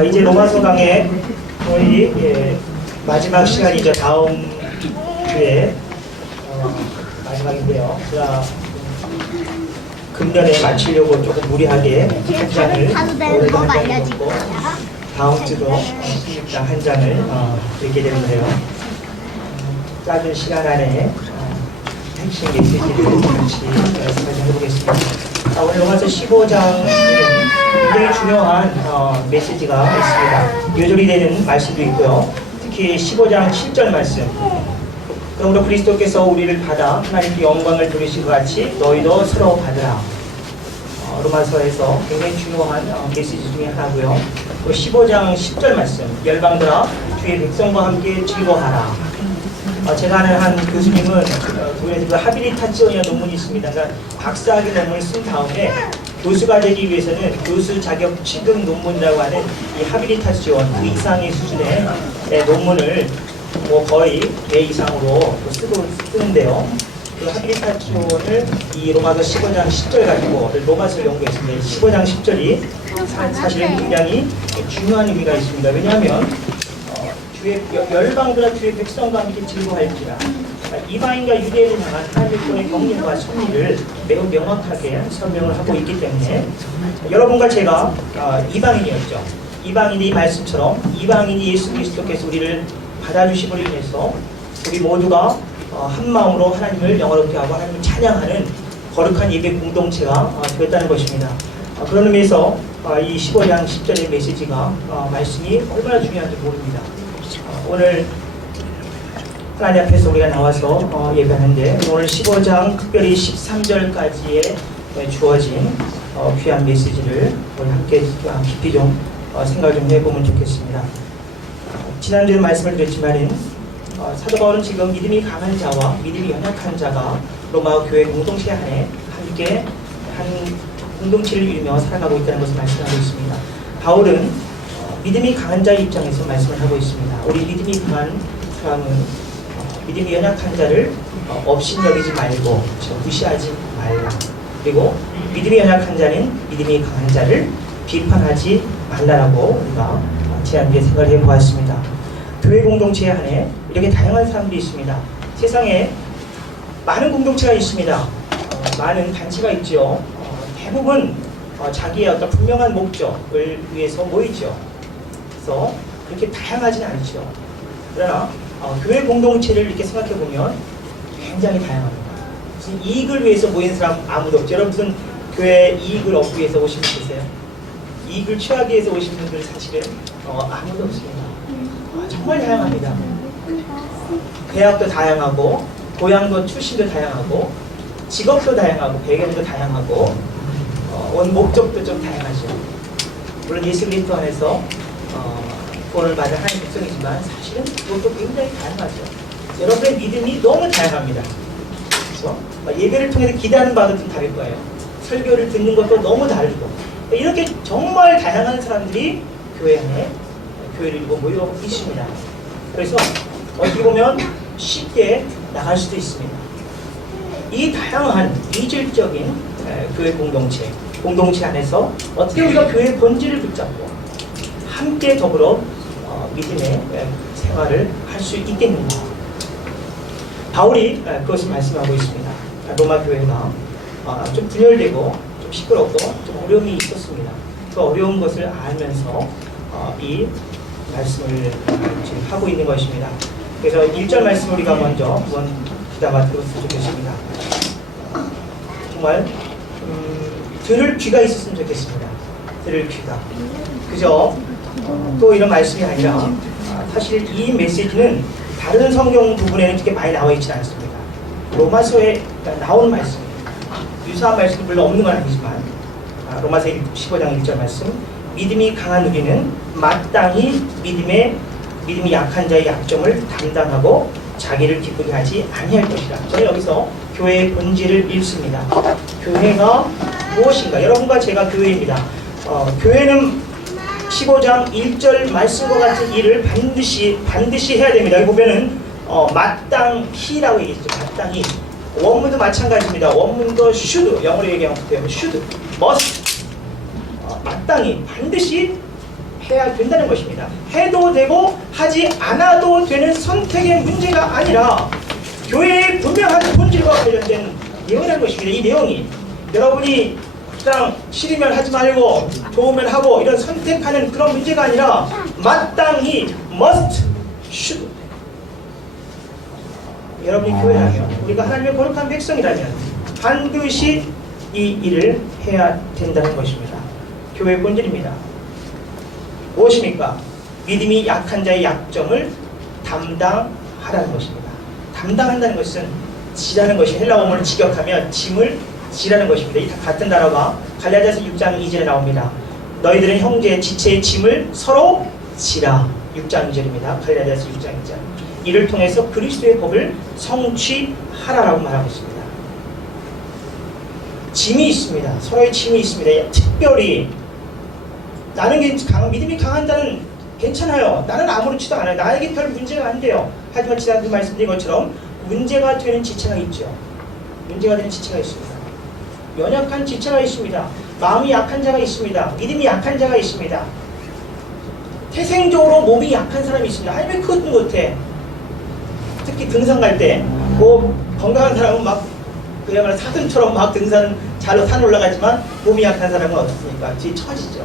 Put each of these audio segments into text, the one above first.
이제 로마서 강의 거의 마지막 시간이죠. 다음 주에 마지막인데요. 제가 금년에 마치려고 조금 무리하게 한 장을 올해도 한 장을 읽고 다음 주도 한 장을 읽게 되는데요. 짧은 시간 안에 핵심 메시지를 같이 해보겠습니다. 오늘 로마서 15장에는 굉장히 중요한 메시지가 있습니다. 요절이 되는 말씀도 있고요. 특히 15장 7절 말씀. 그러므로 그리스도께서 우리를 받아 하나님께 영광을 돌리신 것 같이 너희도 서로 받으라. 로마서에서 굉장히 중요한 메시지 중에 하나고요. 또 15장 10절 말씀. 열방들아 주의 백성과 함께 즐거워하라. 제가 아는 한 교수님은 독일에서 하빌리타치온이라는 논문이 있습니다. 그러니까 박사학위 논문을 쓴 다음에 교수가 되기 위해서는 교수 자격 취득 논문이라고 하는 이 하빌리타치온 그 이상의 수준의 논문을 거의 배 이상으로 쓰는데요. 그 하빌리타치온을 이 로마서 15장 10절 가지고 로마서를 연구했습니다. 15장 10절이 사실은 굉장히 중요한 의미가 있습니다. 왜냐하면 열방들아 주의 백성과 함께 즐거워할지라. 이방인과 유대인을 향한 하나님의 권의 경륜과 섭리를 매우 명확하게 설명을 하고 있기 때문에 여러분과 제가 이방인이었죠. 이방인이 이 말씀처럼 이방인이 예수 그리스도께서 우리를 받아주심으로 인해서 우리 모두가 한 마음으로 하나님을 영화롭게 하고 하나님을 찬양하는 거룩한 예배 공동체가 되었다는 것입니다. 그런 의미에서 이 15장 10절의 메시지가 말씀이 얼마나 중요한지 모릅니다. 오늘 하나님 앞에서 우리가 나와서 예배하는데 오늘 15장 특별히 13절까지에 주어진 귀한 메시지를 우리 함께 깊이 좀 생각을 좀 해보면 좋겠습니다. 지난주에 말씀을 드렸지만 사도 바울은 지금 믿음이 강한 자와 믿음이 연약한 자가 로마 교회 공동체 안에 함께 한 공동체를 이루며 살아가고 있다는 것을 말씀하고 있습니다. 바울은 믿음이 강한 자의 입장에서 말씀을 하고 있습니다. 우리 믿음이 강한 사람은 믿음이 연약한 자를 업신여기지 말고 무시하지 말라. 그리고 믿음이 연약한 자는 믿음이 강한 자를 비판하지 말라라고 우리가 지난주에 생각을 해보았습니다. 교회 공동체 안에 이렇게 다양한 사람들이 있습니다. 세상에 많은 공동체가 있습니다. 많은 단체가 있죠. 대부분 자기의 어떤 분명한 목적을 위해서 모이죠. 그래서 그렇게 다양하지는 않죠. 그러나 교회 공동체를 이렇게 생각해 보면 굉장히 다양합니다. 무슨 이익을 위해서 모인 사람 아무도 없죠. 여러분 무슨 교회 이익을 얻기 위해서 오신 분 계세요? 이익을 취하기 위해서 오신 분들 사실은 아무도 없습니다. 정말 다양합니다. 대학도 다양하고 고향도 출신도 다양하고 직업도 다양하고 배경도 다양하고 온 목적도 좀 다양하죠. 물론 예수 그리스도 안에서 구원을 받은 하나님의 백성이지만 사실은 그것도 굉장히 다양하죠. 여러분의 믿음이 너무 다양합니다. 그래서 예배를 통해서 기대하는 바도 좀 다를 거예요. 설교를 듣는 것도 너무 다르고 이렇게 정말 다양한 사람들이 교회 안에 교회를 이루고 모여 있습니다. 그래서 어떻게 보면 쉽게 나갈 수도 있습니다. 이 다양한 이질적인 교회 공동체 안에서 어떻게 우리가 교회의 본질을 붙잡고 함께 더불어 믿음의 생활을 할 수 있겠는가? 바울이 그것을 말씀하고 있습니다. 로마 교회가 좀 분열되고 좀 시끄럽고 좀 어려움이 있었습니다. 그 어려운 것을 알면서 이 말씀을 지금 하고 있는 것입니다. 그래서 1절 말씀 우리가 먼저 한번 귀담아 들었으면 좋겠습니다. 정말 들을 귀가 있었으면 좋겠습니다. 들을 귀가. 그죠? 또 이런 말씀이 아니라 사실 이 메시지는 다른 성경 부분에는 그렇게 많이 나와 있지 않습니다. 로마서에 나온 말씀입니다. 유사한 말씀이 물론 없는 건 아니지만 로마서 15장 1절 말씀 믿음이 강한 우리는 마땅히 믿음이 약한 자의 약점을 담당하고 자기를 기쁘게 하지 아니할 것이라. 저는 여기서 교회의 본질을 읽습니다. 교회가 무엇인가? 여러분과 제가 교회입니다. 교회는 15장 1절 말씀과 같은 일을 반드시 해야 됩니다. 여기 보면은 마땅히라고 얘기했죠. 마땅히. 원문도 마찬가지입니다. 원문도 should, 영어로 얘기하면 should, must. 마땅히 반드시 해야 된다는 것입니다. 해도 되고 하지 않아도 되는 선택의 문제가 아니라 교회의 분명한 본질과 관련된 내용이라는 것입니다. 이 내용이 여러분이 그냥 싫으면 하지 말고 좋으면 하고 이런 선택하는 그런 문제가 아니라 마땅히 must, should. 여러분이 교회라면, 우리가 하나님의 거룩한 백성이라면 반드시 이 일을 해야 된다는 것입니다. 교회의 본질입니다. 무엇입니까? 믿음이 약한 자의 약점을 담당하라는 것입니다. 담당한다는 것은 지라는 것이 헬라어문을 직역하면 짐을 지라는 것입니다. 이 같은 단어가 갈라디아서 6장 2절에 나옵니다. 너희들은 형제의 지체의 짐을 서로 지라. 6장 2절입니다. 갈라디아서 6장 2절. 이를 통해서 그리스도의 법을 성취하라라고 말하고 있습니다. 짐이 있습니다. 서로의 짐이 있습니다. 특별히 나는 믿음이 강한 자는 괜찮아요. 나는 아무렇지도 않아요. 나에게 별 문제가 안 돼요. 하지만 지난주 말씀드린 것처럼 문제가 되는 지체가 있죠. 문제가 되는 지체가 있습니다. 연약한 지체가 있습니다. 마음이 약한 자가 있습니다. 믿음이 약한 자가 있습니다. 태생적으로 몸이 약한 사람이 있습니다. 아니 왜 그것도 못해? 특히 등산 갈 때 뭐 건강한 사람은 막 그야말로 사슴처럼 막 등산 잘로 산 올라가지만 몸이 약한 사람은 어떻습니까? 뒤에 처지죠.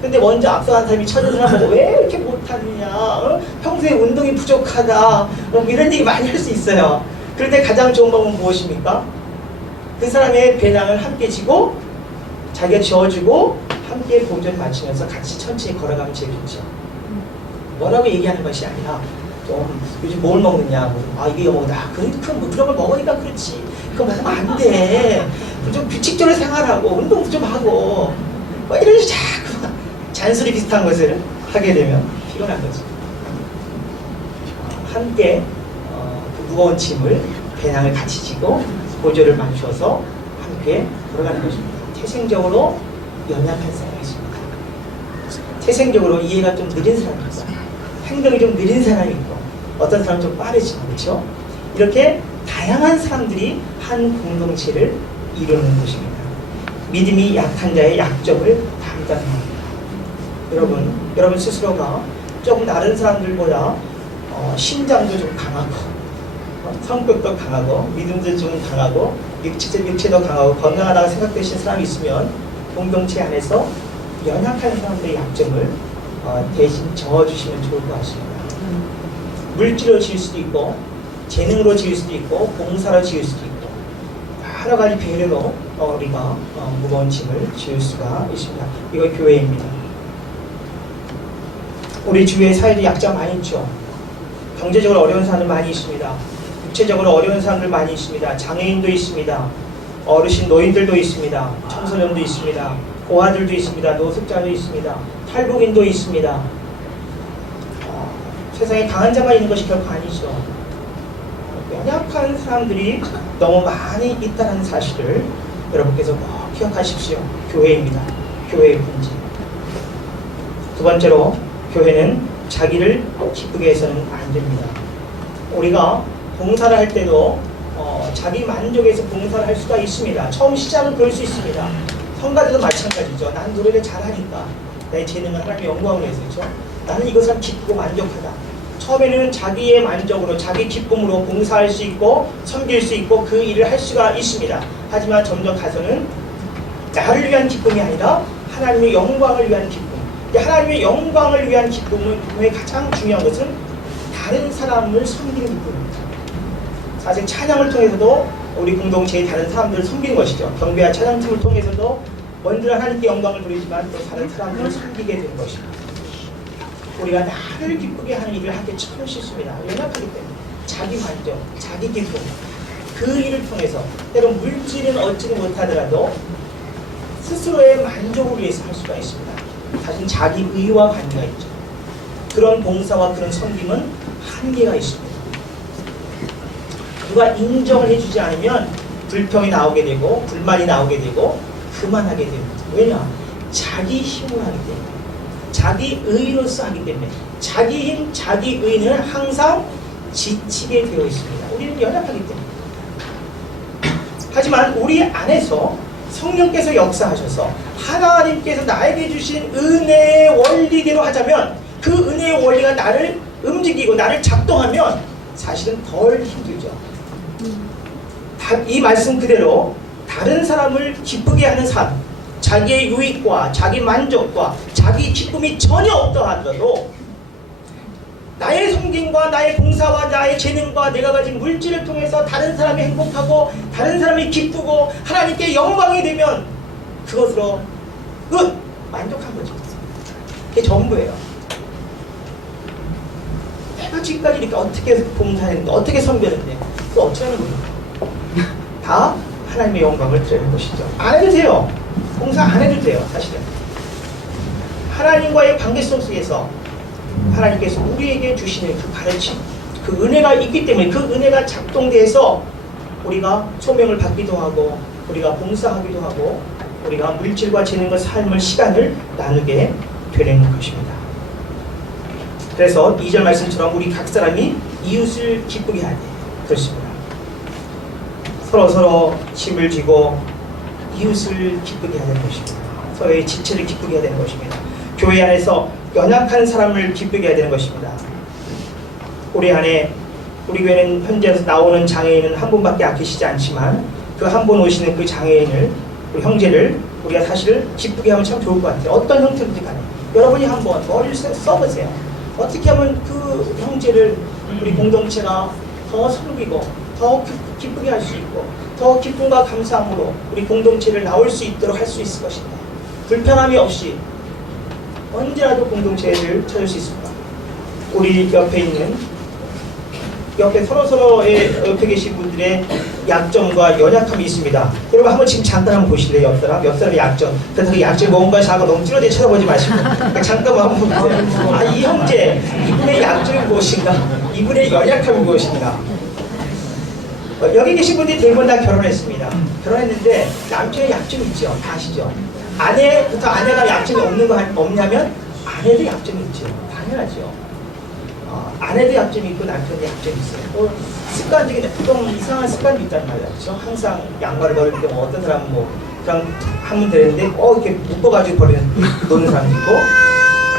근데 먼저 앞서간 사람이 처진 사람은 왜 이렇게 못하느냐, 평소에 운동이 부족하다, 뭐 이런 얘기 많이 할 수 있어요. 그런데 가장 좋은 방법은 무엇입니까? 그 사람의 배낭을 함께 지고 자기가 지어주고 함께 보조를 맞추면서 같이 천천히 걸어가면 제일 좋죠. 뭐라고 얘기하는 것이 아니라 좀 요즘 뭘 먹느냐, 아 이게 먹다, 그럼 그런 걸 먹으니까 그렇지, 그거 먹으면 안 돼, 좀 규칙적으로 생활하고 운동 좀 하고 뭐 이런 식으로 자꾸 잔소리 비슷한 것을 하게 되면 피곤한 거죠. 함께 그 무거운 짐을 배낭을 같이 지고 보조를 맞춰서 함께 걸어가는 것입니다. 태생적으로 연약한 사람이 있습니다. 태생적으로 이해가 좀 느린 사람이 있고 행동이 좀 느린 사람이 있고 어떤 사람은 좀 빠르지만 그렇죠? 이렇게 다양한 사람들이 한 공동체를 이루는 것입니다. 믿음이 약한 자의 약점을 담당합니다. 여러분 스스로가 조금 다른 사람들보다 신장도 좀 강하고 성격도 강하고 믿음도 좀 강하고 육체도 강하고 건강하다고 생각되시는 사람이 있으면 공동체 안에서 연약한 사람들의 약점을 대신 저어주시면 좋을 것 같습니다. 물질로 지을 수도 있고 재능으로 지을 수도 있고 봉사로 지을 수도 있고 여러 가지 배려로 우리가 무거운 짐을 지을 수가 있습니다. 이거 교회입니다. 우리 주위에 사회도 약자가 많이 있죠. 경제적으로 어려운 사람들 많이 있습니다. 육체적으로 어려운 사람들 많이 있습니다. 장애인도 있습니다. 어르신 노인들도 있습니다. 청소년도 있습니다. 고아들도 있습니다. 노숙자도 있습니다. 탈북인도 있습니다. 세상에 강한 자만 있는 것이 결코 아니죠. 연약한 사람들이 너무 많이 있다는 사실을 여러분께서 꼭 기억하십시오. 교회입니다. 교회의 본질. 두 번째로 교회는 자기를 기쁘게 해서는 안 됩니다. 우리가 봉사를 할 때도 자기 만족에서 봉사를 할 수가 있습니다. 처음 시작은 그럴 수 있습니다. 성가대도 마찬가지죠. 난 노래를 잘하니까 내 재능을 하나님의 영광을 위해서 그렇죠? 나는 이것을 기쁘고 만족하다. 처음에는 자기의 만족으로 자기 기쁨으로 봉사할 수 있고 섬길 수 있고 그 일을 할 수가 있습니다. 하지만 점점 가서는 나를 위한 기쁨이 아니라 하나님의 영광을 위한 기쁨. 하나님의 영광을 위한 기쁨의 가장 중요한 것은 다른 사람을 섬기는 기쁨입니다. 사실 찬양을 통해서도 우리 공동체의 다른 사람들을 섬기는 것이죠. 경배와 찬양팀을 통해서도 먼저 하나님께 영광을 돌리지만 또 다른 사람들을 섬기게 되는 것입니다. 우리가 나를 기쁘게 하는 일을 하기 참 쉽습니다. 연약하기 때문에 자기 만족, 자기 기쁨 그 일을 통해서 때론 물질은 얻지는 못하더라도 스스로의 만족을 위해서 할 수가 있습니다. 사실 자기 의와 관계가 있죠. 그런 봉사와 그런 섬김은 한계가 있습니다. 누가 인정을 해주지 않으면 불평이 나오게 되고 불만이 나오게 되고 그만하게 됩니다. 왜냐? 자기 힘으로 하기 때문에 자기 의로서 하기 때문에 자기 힘, 자기 의는 항상 지치게 되어 있습니다. 우리는 연약하기 때문에. 하지만 우리 안에서 성령께서 역사하셔서 하나님께서 나에게 주신 은혜의 원리대로 하자면 그 은혜의 원리가 나를 움직이고 나를 작동하면 사실은 덜 힘들죠. 이 말씀 그대로 다른 사람을 기쁘게 하는 삶, 자기의 유익과 자기 만족과 자기 기쁨이 전혀 없다 하더라도 나의 성김과 나의 봉사와 나의 재능과 내가 가진 물질을 통해서 다른 사람이 행복하고 다른 사람이 기쁘고 하나님께 영광이 되면 그것으로 만족한 거죠. 그게 전부예요. 내가 지금까지 이렇게 어떻게 봉사했는데 어떻게 섬겼는데 또 어쩌라는 거예요. 다 하나님의 영광을 드리는 것이죠. 안 해도 돼요. 봉사 안 해도 돼요. 사실은 하나님과의 관계성 속에서 하나님께서 우리에게 주시는 그 가르침, 그 은혜가 있기 때문에 그 은혜가 작동돼서 우리가 소명을 받기도 하고 우리가 봉사하기도 하고 우리가 물질과 재능과 삶을 시간을 나누게 되는 것입니다. 그래서 2절 말씀처럼 우리 각 사람이 이웃을 기쁘게 하되 그렇습니다. 서로 짐을 지고 이웃을 기쁘게 해야 되는 것입니다. 서로의 지체를 기쁘게 해야 되는 것입니다. 교회 안에서 연약한 사람을 기쁘게 해야 되는 것입니다. 우리 교회는 현재 나오는 장애인은 한 분밖에 아끼시지 않지만 그 한 분 오시는 그 장애인을 우리 형제를 우리가 사실 기쁘게 하면 참 좋을 것 같아요. 어떤 형태든지 간에 여러분이 한번 머리를 써보세요. 어떻게 하면 그 형제를 우리 공동체가 더 섬기고 더 기쁘게 할 수 있고 더 기쁨과 감사함으로 우리 공동체를 나올 수 있도록 할 수 있을 것인가. 불편함이 없이 언제라도 공동체를 찾을 수 있습니다. 우리 옆에 서로의 옆에 계신 분들의 약점과 연약함이 있습니다. 여러분 한번 지금 잠깐 한번 보실래요? 옆 사람의 약점. 그래서 그 약점이 뭔가 자꾸 너무 찌러지 쳐다보지 마시고 잠깐만 한번 보세요. 아, 이 형제, 이분의 약점이 무엇인가? 이분의 연약함이 무엇인가? 여기 계신 분들이 대부분 다 결혼했습니다. 결혼했는데 남편의 약점이 있죠. 다 아시죠? 아내가 약점이 없냐면 아내도 약점이 있죠. 당연하죠. 아내도 약점이 있고 남편도 약점이 있어요. 또 습관적인 좀 이상한 습관이 있단 말이에요. 그렇죠? 항상 양말을 버릴 때 어떤 사람은 그냥 하면 되는데 이렇게 묶어가지고 노는 사람도 있고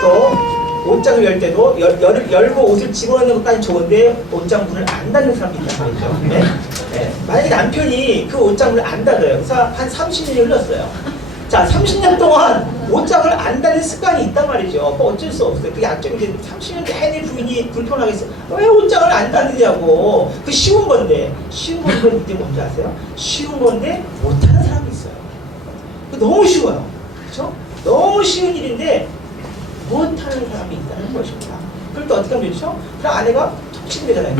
또 옷장을 열 때도 열고 옷을 집어넣는 것까지 좋은데 옷장 문을 안 닫는 사람도 있단 말이죠. 네? 네. 만약에 남편이 그 옷장 문을 안 닫아요. 그래서 한 30년이 흘렀어요. 자, 30년 동안 옷장을 안 닫는 습관이 있단 말이죠. 뭐 어쩔 수 없어요. 그 약점이 30년 내내 부인이 불편하겠어. 왜 옷장을 안 닫느냐고. 그 쉬운 건데 이제 뭔지 아세요? 쉬운 건데 못하는 사람이 있어요. 너무 쉬워요. 그렇죠? 너무 쉬운 일인데 못하는 사람이 있다는 것입니다. 그럴 때 어떻게 하면 되죠? 그럼 아내가 톡 치면 되잖아요.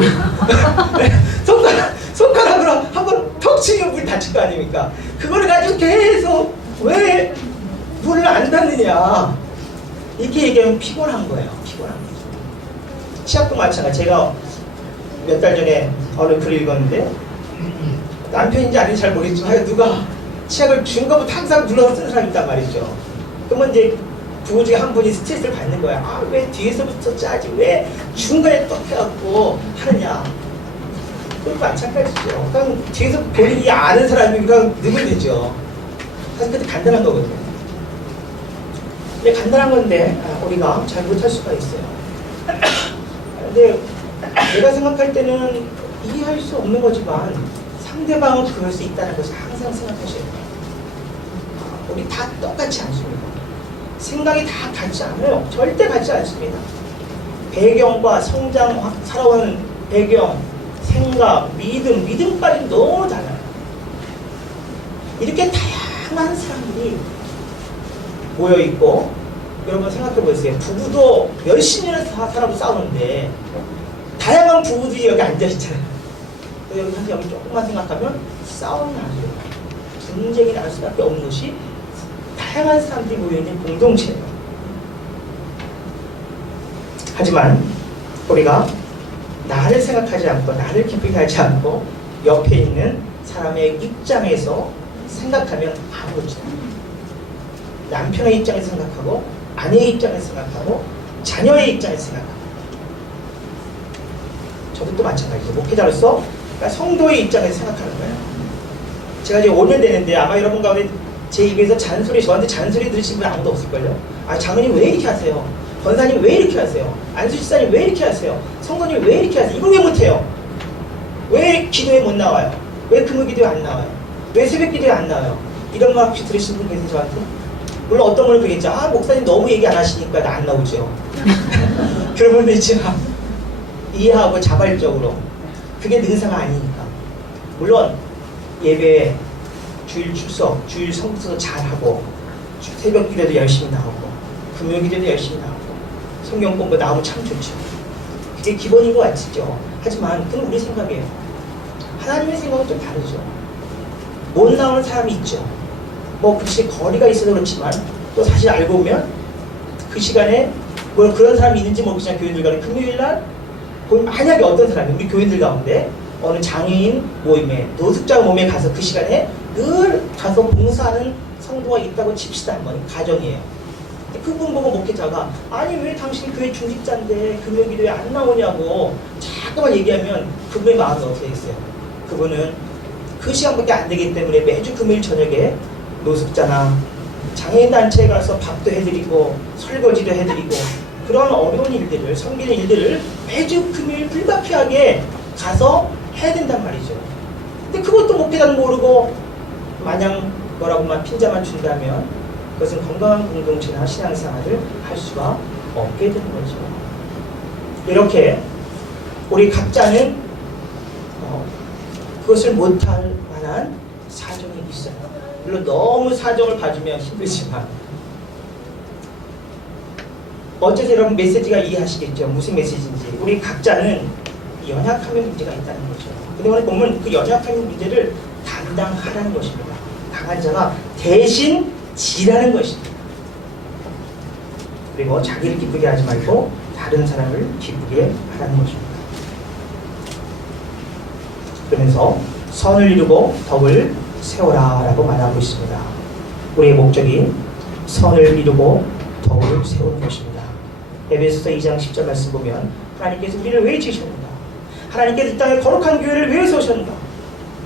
손가락으로 한번 톡 치면 물이 닫힐 거 아닙니까? 그걸 가지고 계속 왜 문을 안 닫느냐 이렇게 얘기하면 피곤한 거예요. 피곤한 거죠. 치약도 마찬가지. 제가 몇 달 전에 어느 글을 읽었는데 남편인지 아닌지 잘 모르겠지만 누가 치약을 중간부터 항상 눌러서 쓰는 사람이 있단 말이죠. 그러면 이제 부부 중에 한 분이 스트레스를 받는 거야. 아, 왜 뒤에서부터 짜지? 왜 중간에 또 해갖고 하느냐? 그건 마찬가지죠. 그냥 뒤에서 본인이 아는 사람이 그냥 넣으면 되죠. 사실 그때 간단한 거거든요. 근데 간단한 건데 우리가 잘 못할 수가 있어요. 근데 내가 생각할 때는 이해할 수 없는 거지만 상대방은 그럴 수 있다는 것을 항상 생각하셔야 돼요. 우리 다 똑같지 않습니다. 생각이 다 같지 않아요. 절대 같지 않습니다. 배경과 성장, 살아온 배경, 생각, 믿음까지 너무 달라요. 이렇게 다양한 사람들이 모여있고, 여러분 생각해보세요. 부부도 몇십 년을 살아도 싸우는데 다양한 부부들이 여기 앉아있잖아요. 여기 조금만 생각하면 싸움이 나죠. 분쟁이 날 수밖에 없는 것이 다양한 사람들이 모여있는 공동체예요. 하지만 우리가 나를 생각하지 않고 나를 기쁘게 하지 않고 옆에 있는 사람의 입장에서 생각하면 아무렇지도 않아요. 남편의 입장에서 생각하고 아내의 입장에서 생각하고 자녀의 입장에서 생각하고 저도 또 마찬가지죠. 목회자로서 그러니까 성도의 입장에서 생각하는 거예요. 제가 이제 5년 되는데 아마 여러분 가운데 제 입에서 저한테 잔소리 들으신 분 아무도 없을걸요. 아, 장로님 왜 이렇게 하세요? 권사님 왜 이렇게 하세요? 안수집사님 왜 이렇게 하세요? 성도님 왜 이렇게 하세요? 이걸 왜 못해요? 왜 기도에 못 나와요? 왜 금요 기도에 안 나와요? 왜 새벽 기도에 안 나와요? 이런 말 혹시 들으신 분 계세요, 저한테? 물론 어떤 분은 그러겠죠. 아, 목사님 너무 얘기 안 하시니까 나 안 나오죠. 그런 분도 있지만 이해하고 자발적으로 그게 능사가 아니니까. 물론 예배, 주일 출석, 주일 성수도 잘하고 새벽 기도도 열심히 나오고 금요 기도도 열심히 나오고 성경 공부 나오면 참 좋죠. 그게 기본인 것 같죠. 하지만 그건 우리 생각이에요. 하나님의 생각은 좀 다르죠. 못 나오는 사람이 있죠. 뭐 그치 거리가 있어서 그렇지만 또 사실 알고 보면 그 시간에 뭐 그런 사람이 있는지 모르겠지만 교인들 가운데 금요일날 만약에 어떤 사람이 우리 교인들 가운데 어느 장애인 모임에 노숙자 모임에 가서 그 시간에 늘 가서 봉사하는 성도가 있다고 칩시다. 한번 가정이에요. 그분 보고 목회자가 아니 왜 당신 교회 중직자인데 금요 기도에 안 나오냐고 자꾸만 얘기하면 그분의 마음이 어떻게 되겠어요? 그분은 그 시간밖에 안 되기 때문에 매주 금요일 저녁에 노숙자나 장애인 단체에 가서 밥도 해드리고 설거지도 해드리고 그런 어려운 일들을 섬기는 일들을 매주 금요일 불가피하게 가서 해야 된단 말이죠. 근데 그것도 목회자는 모르고 마냥 뭐라고만 핀자만 준다면 그것은 건강한 공동체나 신앙생활을 할 수가 없게 되는 거죠. 이렇게 우리 각자는 그것을 못할 만한 사정이 있어요. 물론 너무 사정을 봐주면 힘들지만 어쨌든 여러분 메시지가 이해하시겠죠? 무슨 메시지인지. 우리 각자는 연약함의 문제가 있다는 거죠. 근데 오늘 보면 그 연약함의 문제를 담당하라는 것입니다. 강한 자가 대신 지라는 것입니다. 그리고 자기를 기쁘게 하지 말고 다른 사람을 기쁘게 하라는 것입니다. 그러면서 선을 이루고 덕을 세워라 라고 말하고 있습니다. 우리의 목적이 선을 이루고 덕을 세우는 것입니다. 에베소서 2장 10절 말씀 보면 하나님께서 우리를 왜 지으셨는가? 하나님께서 이 땅에 거룩한 교회를 왜 세우셨는가?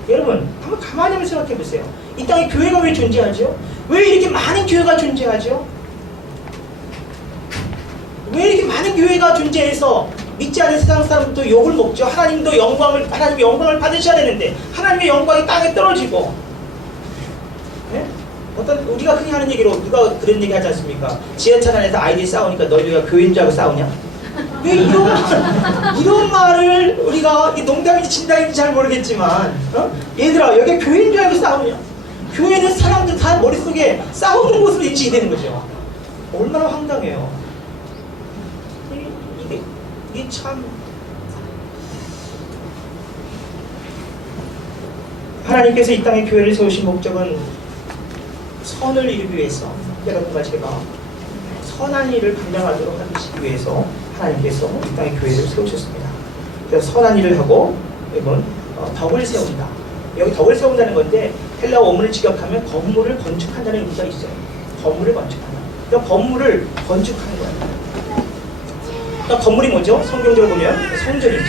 여러분 한번 가만히 한번 생각해 보세요. 이 땅에 교회가 왜 존재하죠? 왜 이렇게 많은 교회가 존재하죠? 왜 이렇게 많은 교회가 존재해서 믿지 않는 세상 사람도 욕을 먹죠? 하나님의 영광을 받으셔야 되는데 하나님의 영광이 땅에 떨어지고, 네? 어떤 우리가 흔히 하는 얘기로 누가 그런 얘기 하지 않습니까? 지하철 안에서 아이들이 싸우니까 너희가 교회인 줄 알고 싸우냐? 왜 이런 말을 우리가 농담인지 진담인지 잘 모르겠지만 얘들아 여기 교회인 줄 알고 싸우냐? 교회는 사람들 다 머릿속에 싸우는 곳으로 인식이 되는 거죠. 얼마나 황당해요. 이게 참 하나님께서 이 땅에 교회를 세우신 목적은 선을 이루기 위해서, 여러분과 제가 선한 일을 감당하도록 하시기 위해서 하나님께서 이 땅에 교회를 세우셨습니다. 그래서 선한 일을 하고 이건 덕을 세운다. 여기 덕을 세운다는 건데 헬라어 원문을 직역하면 건물을 건축한다는 의미가 있어요. 건물을 건축한다. 그러니까 건물을 건축하는 거예요. 그러니까 건물이 뭐죠? 성경적으로 보면 성전이죠.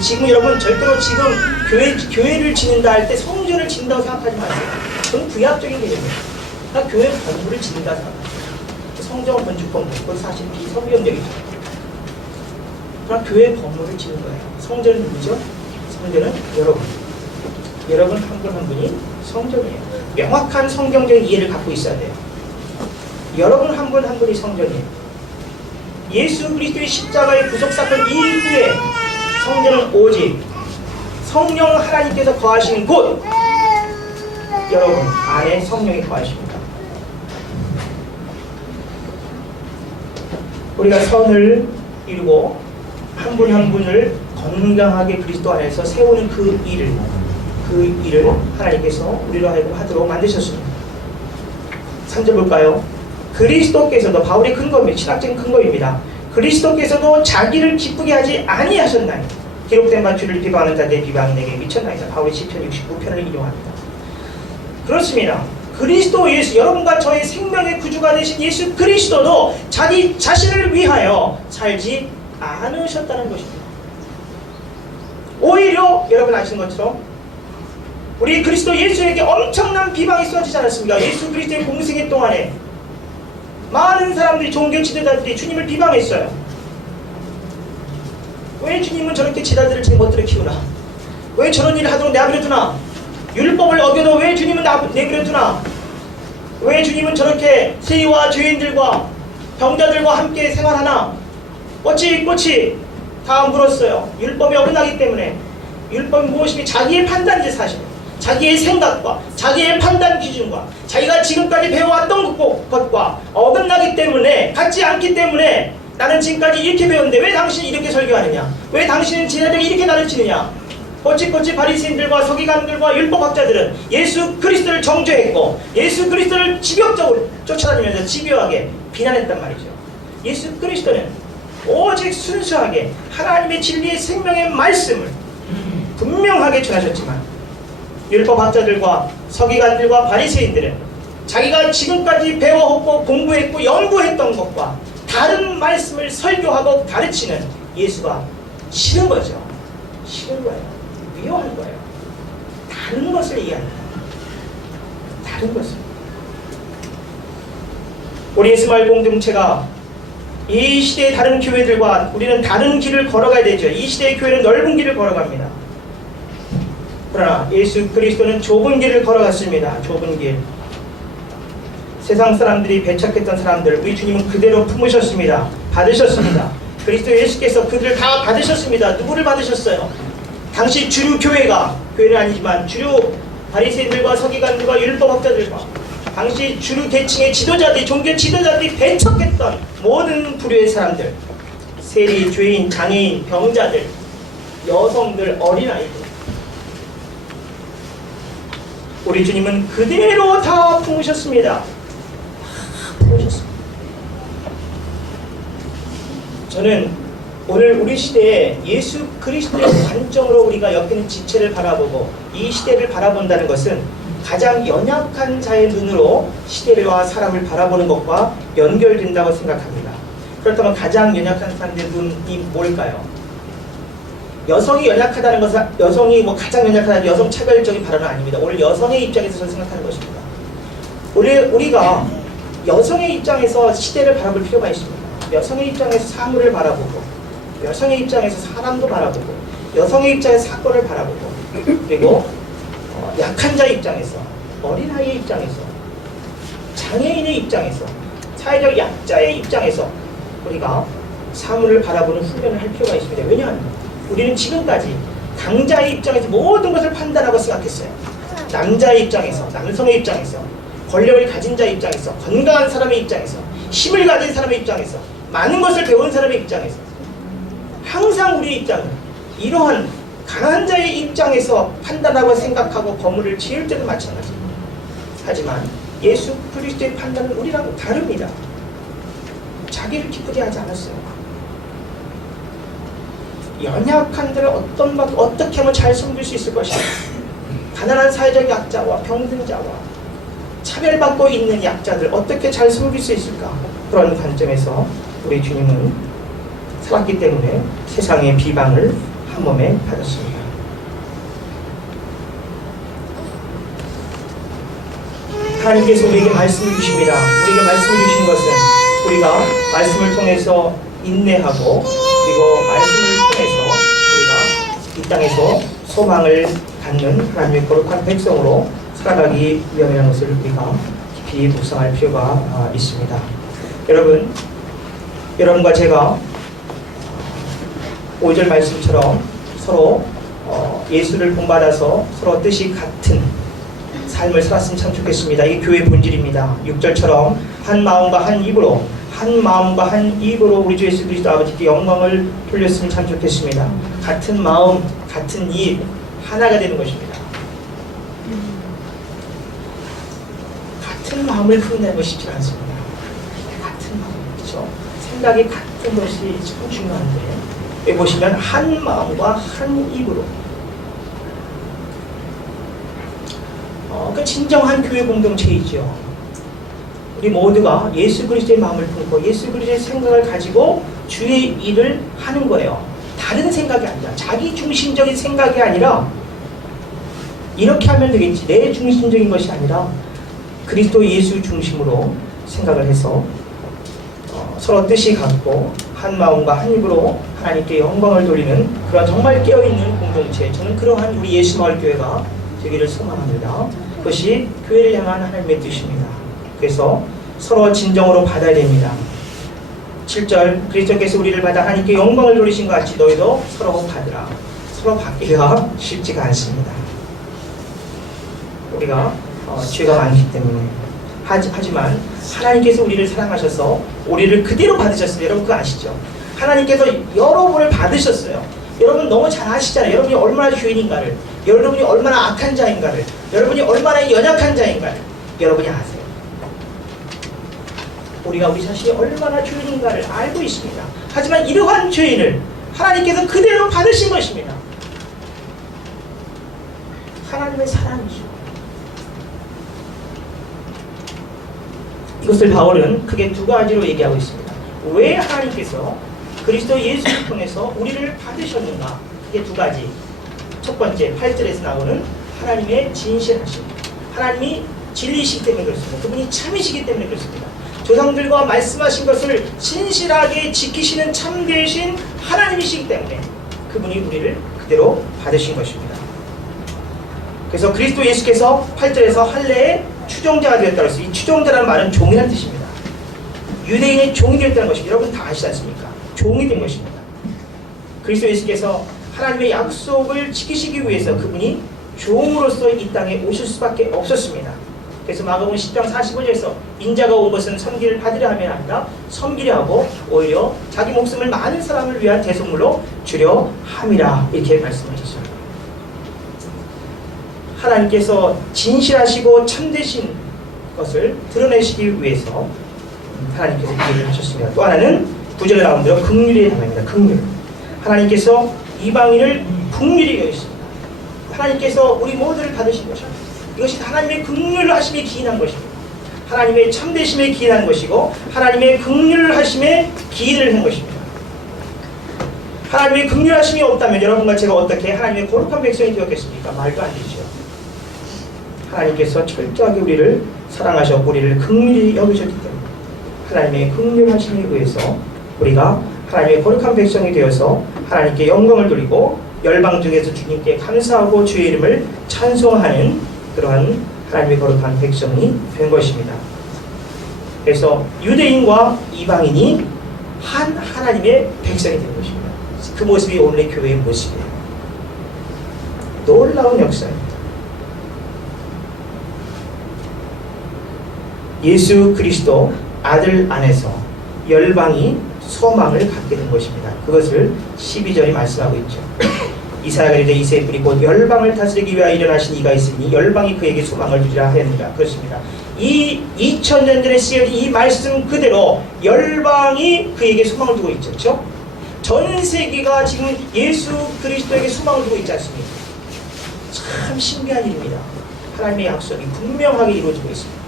지금 여러분 절대로 지금 교회를 짓는다 할 때 성전을 짓는다고 생각하지 마세요. 그건 구약적인 개념이에요. 그러니까 교회는 건물을 짓는다 생각하세요. 성전 건축 건물, 그건 사실 비성경적이죠. 그러니까 교회 건물을 짓는 거예요. 성전은 누구죠? 성전은 여러분 한 분 한 분이 성전이에요. 명확한 성경적인 이해를 갖고 있어야 돼요. 여러분 한 분 한 분이 성전이에요. 예수 그리스도의 십자가의 구속사건 이후에 성전은 오직 성령 하나님께서 거하시는 곳, 여러분 안에 성령이 거하십니다. 우리가 선을 이루고 한 분 한 분을 건강하게 그리스도 안에서 세우는 그 일을 하나님께서 우리로 하여금 하도록 만드셨습니다. 3절 볼까요? 그리스도께서도, 바울의 근거입니다. 신학적인 근거입니다. 그리스도께서도 자기를 기쁘게 하지 아니하셨나니 기록된 바 주를 비방하는 자들의 비방이 내게 미쳤나이다. 바울의 시편 69편을 인용합니다. 그렇습니다. 그리스도 예수, 여러분과 저의 생명의 구주가 되신 예수 그리스도도 자기 자신을 위하여 살지 않으셨다는 것입니다. 오히려 여러분 아시는 것처럼 우리 그리스도 예수에게 엄청난 비방이 쏟아지지 않았습니까? 예수 그리스도의 공생애 동안에 많은 사람들이, 종교 지도자들이 주님을 비방했어요. 왜 주님은 저렇게 지도자들을 제 멋대로 키우나? 왜 저런 일을 하도록 내버려두나? 율법을 어겨도 왜 주님은 내버려두나? 왜 주님은 저렇게 세리와 죄인들과 병자들과 함께 생활하나? 꼿꼿이 다 물었어요. 율법이 어긋나기 때문에. 율법이 무엇이니? 자기의 판단이지 사실. 자기의 생각과 자기의 판단 기준과 자기가 지금까지 배워왔던 것과 어긋나기 때문에, 같지 않기 때문에 나는 지금까지 이렇게 배웠는데 왜 당신이 이렇게 설교하느냐? 왜 당신은 제자들에게 이렇게 가르치느냐? 꼿꼿이 바리새인들과 서기관들과 율법학자들은 예수 그리스도를 정죄했고 예수 그리스도를 직역적으로 쫓아다니면서 집요하게 비난했단 말이죠. 예수 그리스도는 오직 순수하게 하나님의 진리의 생명의 말씀을 분명하게 전하셨지만, 율법학자들과 서기관들과 바리새인들은 자기가 지금까지 배워왔고 공부했고 연구했던 것과 다른 말씀을 설교하고 가르치는 예수가 싫은 거죠. 싫은 거예요. 미워한 거예요. 다른 것을 이해합니다. 다른 것을. 우리 예수마을 공동체가 이 시대의 다른 교회들과 우리는 다른 길을 걸어가야 되죠. 이 시대의 교회는 넓은 길을 걸어갑니다. 그러나 예수 그리스도는 좁은 길을 걸어갔습니다. 좁은 길. 세상 사람들이 배척했던 사람들, 우리 주님은 그대로 품으셨습니다. 받으셨습니다. 그리스도 예수께서 그들을 다 받으셨습니다. 누구를 받으셨어요? 당시 주류 교회가, 교회는 아니지만 주류 바리새인들과 서기관들과 율법학자들과 당시 주류 계층의 지도자들이, 종교 지도자들이 배척했던 모든 부류의 사람들, 세리, 죄인, 장애인, 병자들, 여성들, 어린아이들, 우리 주님은 그대로 다 품으셨습니다. 품으셨습니다. 저는 오늘 우리 시대에 예수 그리스도의 관점으로 우리가 엮이는 지체를 바라보고 이 시대를 바라본다는 것은 가장 연약한 자의 눈으로 시대와 사람을 바라보는 것과 연결된다고 생각합니다. 그렇다면 가장 연약한 사람들의 눈이 뭘까요? 여성이 연약하다는 것은, 여성이 가장 연약하다는 여성 차별적인 발언은 아닙니다. 오늘 여성의 입장에서 저는 생각하는 것입니다. 우리가 여성의 입장에서 시대를 바라볼 필요가 있습니다. 여성의 입장에서 사물을 바라보고, 여성의 입장에서 사람도 바라보고, 여성의 입장에서 사건을 바라보고, 그리고 약한 자의 입장에서, 어린아이의 입장에서, 장애인의 입장에서, 사회적 약자의 입장에서 우리가 사물을 바라보는 훈련을 할 필요가 있습니다. 왜냐하면 우리는 지금까지 강자의 입장에서 모든 것을 판단하고 생각했어요. 남자의 입장에서, 남성의 입장에서, 권력을 가진 자의 입장에서, 건강한 사람의 입장에서, 힘을 가진 사람의 입장에서, 많은 것을 배운 사람의 입장에서, 항상 우리의 입장은 이러한 강한 자의 입장에서 판단하고 생각하고 건물을 지을 때도 마찬가지입니다. 하지만 예수 그리스도의 판단은 우리랑 다릅니다. 자기를 기쁘게 하지 않았어요. 연약한들을 어떻게 하면 잘 섬길 수 있을 것인가? 가난한 사회적 약자와 병든자와 차별받고 있는 약자들 어떻게 잘 섬길 수 있을까? 그런 관점에서 우리 주님은 살았기 때문에 세상의 비방을 한 몸에 받았습니다. 하나님께서 우리에게 말씀을 주십니다. 우리에게 말씀을 주신 것은 우리가 말씀을 통해서 인내하고, 그리고 말씀을 통해서 우리가 이 땅에서 소망을 갖는 하나님의 거룩한 백성으로 살아가기 위함이라는 것을 우리가 깊이 묵상할 필요가 있습니다. 여러분과 제가 5절 말씀처럼 서로 예수를 본받아서 서로 뜻이 같은 삶을 살았으면 참 좋겠습니다. 이게 교회의 본질입니다. 6절처럼 한 마음과 한 입으로 우리 주 예수 그리스도 아버지께 영광을 돌렸으면 참 좋겠습니다. 같은 마음, 같은 입, 하나가 되는 것입니다. 같은 마음을 품는 것이 쉽지 않습니다. 같은 마음, 그렇죠? 생각이 같은 것이 참 중요한데, 여기 보시면 한 마음과 한 입으로, 그 진정한 교회 공동체이죠. 우리 모두가 예수 그리스도의 마음을 품고 예수 그리스도의 생각을 가지고 주의 일을 하는 거예요. 다른 생각이 아니라, 자기 중심적인 생각이 아니라 이렇게 하면 되겠지, 내 중심적인 것이 아니라 그리스도 예수 중심으로 생각을 해서 서로 뜻이 같고 한 마음과 한 입으로 하나님께 영광을 돌리는 그런 정말 깨어있는 공동체, 저는 그러한 우리 예수마을교회가 되기를 소망합니다. 그것이 교회를 향한 하나님의 뜻입니다. 그래서 서로 진정으로 받아야 됩니다. 7절 그리스도께서 우리를 받아 하나님께 영광을 돌리신 것 같이 너희도 서로 받으라. 서로 받기가 쉽지가 않습니다. 우리가 죄가 많기 때문에 하지만 하나님께서 우리를 사랑하셔서 우리를 그대로 받으셨어요. 여러분 그거 아시죠? 하나님께서 여러분을 받으셨어요. 여러분 너무 잘 아시잖아요. 여러분이 얼마나 죄인인가를, 여러분이 얼마나 악한 자인가를, 여러분이 얼마나 연약한 자인가를 여러분이 아세요. 우리가 우리 자신이 얼마나 죄인인가를 알고 있습니다. 하지만 이러한 죄인을 하나님께서 그대로 받으신 것입니다. 하나님의 사랑이죠. 이것을 바울은 크게 두 가지로 얘기하고 있습니다. 왜 하나님께서 그리스도 예수를 통해서 우리를 받으셨는가? 이게 두 가지. 첫 번째 8절에서 나오는 하나님의 진실하심. 하나님이 진리시기 때문에 그렇습니다. 그분이 참이시기 때문에 그렇습니다. 조상들과 말씀하신 것을 신실하게 지키시는 참되신 하나님이시기 때문에 그분이 우리를 그대로 받으신 것입니다. 그래서 그리스도 예수께서 8절에서 할례의 추종자가 되었다고 했어요. 이 추종자라는 말은 종이라는 뜻입니다. 유대인의 종이 되었다는 것입니다. 여러분 다 아시지 않습니까? 종이 된 것입니다. 그리스도 예수께서 하나님의 약속을 지키시기 위해서 그분이 종으로서 이 땅에 오실 수밖에 없었습니다. 그래서 마가복음 10장 45절에서 인자가 온 것은 섬기를 받으려 함이 아니라 섬기려 하고 오히려 자기 목숨을 많은 사람을 위한 대속물로 주려 함이라 이렇게 말씀하셨습니다. 하나님께서 진실하시고 참되신 것을 드러내시기 위해서 하나님께서 이 일을 하셨습니다. 또 하나는 9절에 나온 대로 긍휼의 하나님입니다. 긍휼. 하나님께서 이방인을 긍휼히 여기십니다. 하나님께서 우리 모두를 받으신 것입니다. 이것이 하나님의 긍휼하심에 기인한 것입니다. 하나님의 참되심에 기인한 것이고 하나님의 긍휼하심에 기인을 한 것입니다. 하나님의 긍휼하심이 없다면 여러분과 제가 어떻게 하나님의 거룩한 백성이 되었겠습니까? 말도 안 되죠. 하나님께서 철저하게 우리를 사랑하셨고 우리를 긍휼히 여기셨기 때문에 하나님의 긍휼하심에 의해서 우리가 하나님의 거룩한 백성이 되어서 하나님께 영광을 돌리고 열방 중에서 주님께 감사하고 주의 이름을 찬송하는 그러한 하나님의 거룩한 백성이 된 것입니다. 그래서 유대인과 이방인이 한 하나님의 백성이 된 것입니다. 그 모습이 오늘의 교회의 모습이에요. 놀라운 역사입니다. 예수 그리스도 아들 안에서 열방이 소망을 갖게 된 것입니다. 그것을 12절이 말씀하고 있죠. 이사야가 이르되 이새의 뿌리 곧 열방을 다스리기 위하여 일어나신 이가 있으니 열방이 그에게 소망을 주리라 하였느니라. 그렇습니다. 이 2000년 전에 쓰여진 이 말씀 그대로 열방이 그에게 소망을 두고 있죠. 그렇죠? 전 세계가 지금 예수 그리스도에게 소망을 두고 있지 않습니까? 참 신기한 일입니다. 하나님의 약속이 분명하게 이루어지고 있습니다.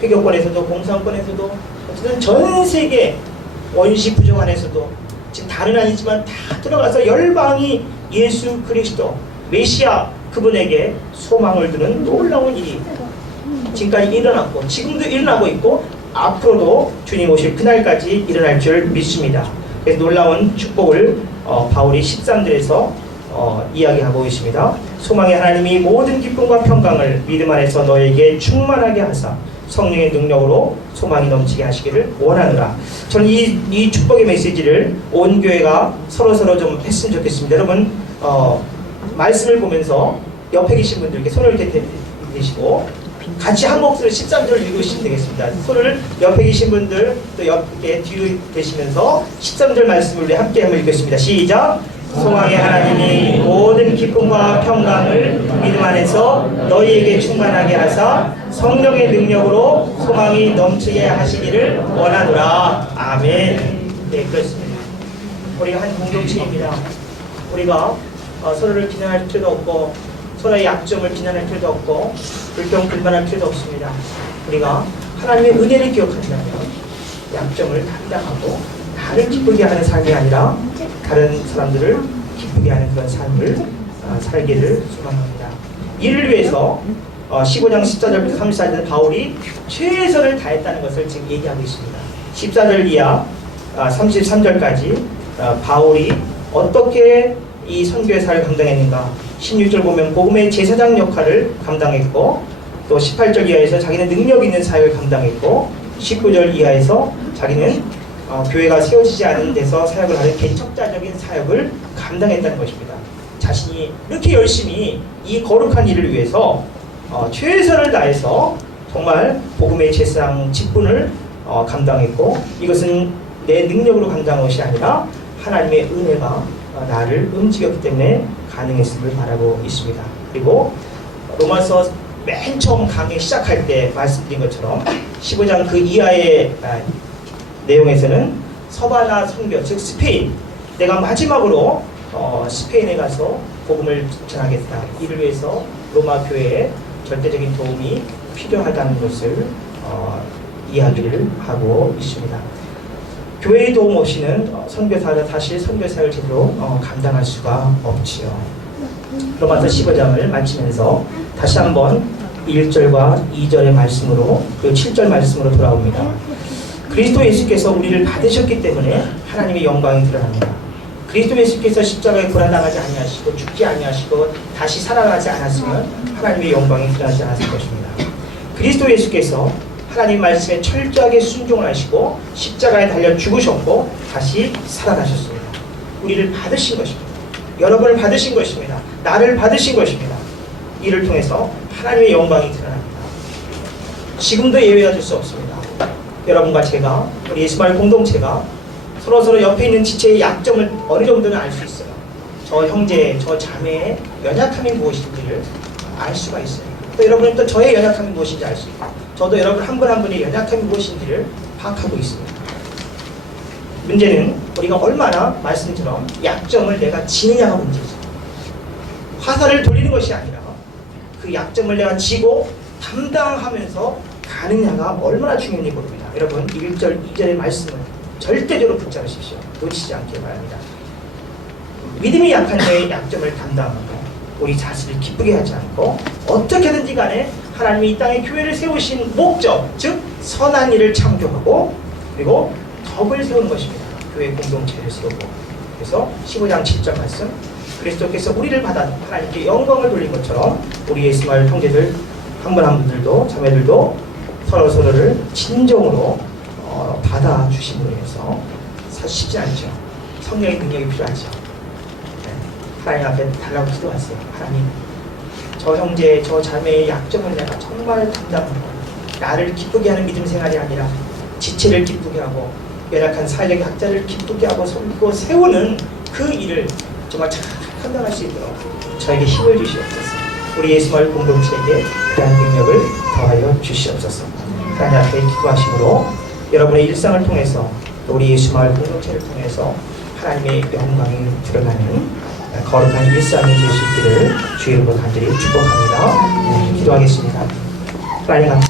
회교권에서도 공산권에서도 어쨌든 전 세계 원시 부족 안에서도 지금 다른 아니지만 다 들어가서 열방이 예수 그리스도 메시아 그분에게 소망을 두는 놀라운 일이 지금까지 일어났고 지금도 일어나고 있고 앞으로도 주님 오실 그날까지 일어날 줄 믿습니다. 그래서 놀라운 축복을 바울이 13절에서 이야기하고 있습니다. 소망의 하나님이 모든 기쁨과 평강을 믿음 안에서 너에게 충만하게 하사 성령의 능력으로 소망이 넘치게 하시기를 원하노라. 저는 이 축복의 메시지를 온 교회가 서로서로 좀 했으면 좋겠습니다. 여러분 말씀을 보면서 옆에 계신 분들께 손을 대시고 같이 한 목소리로 13절을 읽으시면 되겠습니다. 손을 옆에 계신 분들 또 옆에 뒤에 계시면서 13절 말씀을 우리 함께 한번 읽겠습니다. 시작! 소망의 하나님이 모든 기쁨과 평강을 믿음 안에서 너희에게 충만하게 하사 성령의 능력으로 소망이 넘치게 하시기를 원하노라. 아멘. 네, 그렇습니다. 우리가 한 공동체입니다. 우리가 서로를 비난할 필요도 없고 서로의 약점을 비난할 필요도 없고 불평불만할 필요도 없습니다. 우리가 하나님의 은혜를 기억한다면 약점을 담당하고 나를 기쁘게 하는 삶이 아니라 다른 사람들을 기쁘게 하는 그런 삶을 살기를 소망합니다. 이를 위해서 15장 14절부터 34절 바울이 최선을 다했다는 것을 지금 얘기하고 있습니다. 14절 이하 33절까지 바울이 어떻게 이 선교의 사를 감당했는가. 16절 보면 복음의 제사장 역할을 감당했고, 또 18절 이하에서 자기는 능력 있는 사역을 감당했고, 19절 이하에서 자기는 교회가 세워지지 않은 데서 사역을 하는 개척자적인 사역을 감당했다는 것입니다. 자신이 이렇게 열심히 이 거룩한 일을 위해서 최선을 다해서 정말 복음의 제사장 직분을 감당했고, 이것은 내 능력으로 감당한 것이 아니라 하나님의 은혜가 나를 움직였기 때문에 가능했음을 말하고 있습니다. 그리고 로마서 맨 처음 강의 시작할 때 말씀드린 것처럼 15장 그 이하의 내용에서는 서바나 선교, 즉 스페인, 내가 마지막으로 스페인에 가서 복음을 전하겠다. 이를 위해서 로마 교회에 절대적인 도움이 필요하다는 것을 이야기를 하고 있습니다. 교회의 도움 없이는 선교사가 사실 선교사를 제대로 감당할 수가 없지요. 로마서 15장을 마치면서 다시 한번 1절과 2절의 말씀으로, 그리고 7절 말씀으로 돌아옵니다. 그리스도 예수께서 우리를 받으셨기 때문에 하나님의 영광이 드러납니다. 그리스도 예수께서 십자가에 고난당하지 아니하시고 죽지 아니하시고 다시 살아나지 않았으면 하나님의 영광이 드러나지 않았을 것입니다. 그리스도 예수께서 하나님 말씀에 철저하게 순종을 하시고 십자가에 달려 죽으셨고 다시 살아나셨습니다. 우리를 받으신 것입니다. 여러분을 받으신 것입니다. 나를 받으신 것입니다. 이를 통해서 하나님의 영광이 드러납니다. 지금도 예외가 될 수 없습니다. 여러분과 제가, 우리 예수마을 공동체가 서로 옆에 있는 지체의 약점을 어느 정도는 알 수 있어요. 저 형제, 저 자매의 연약함이 무엇인지를 알 수가 있어요. 또 여러분은 또 저의 연약함이 무엇인지 알 수 있고, 저도 여러분 한 분 한 분의 연약함이 무엇인지를 파악하고 있습니다. 문제는 우리가 얼마나 말씀처럼 약점을 내가 지느냐가 문제죠. 화살을 돌리는 것이 아니라 그 약점을 내가 지고 담당하면서 가느냐가 얼마나 중요한지 모릅니다. 여러분 1절, 2절의 말씀을 절대적으로 붙잡으십시오. 놓치지 않길 바랍니다. 믿음이 약한 자의 약점을 담당하고 우리 자신을 기쁘게 하지 않고 어떻게든지 간에 하나님이 이 땅에 교회를 세우신 목적, 즉 선한 일을 창조하고 그리고 덕을 세우는 것입니다. 교회 공동체를 세우고. 그래서 15장 7절 말씀, 그리스도께서 우리를 받아 하나님께 영광을 돌린 것처럼 우리 예수마을 형제들 한 분 한 분들도 자매들도 서로를 진정으로 받아주심으로 해서 사실 쉽지 않죠. 성령의 능력이 필요하죠. 네. 하나님 앞에 달라고 기도하세요. 하나님, 저 형제, 저 자매의 약점을 내가 정말 담당하고 나를 기쁘게 하는 믿음 생활이 아니라 지체를 기쁘게 하고 연약한 사회적 약자를 기쁘게 하고 섬기고 세우는 그 일을 정말 잘 감당할 수 있도록 저에게 힘을 주시옵소서. 우리 예수마을 공동체에게 그러한 능력을 더하여 주시옵소서. 하나님 앞에 기도하심으로 여러분의 일상을 통해서 또 우리 예수마을 공동체를 통해서 하나님의 영광이 드러나는 거룩한 일상이 될 수 있기를 주의 이름으로 간절히 축복합니다. 네, 기도하겠습니다. 하나님 감사합니다.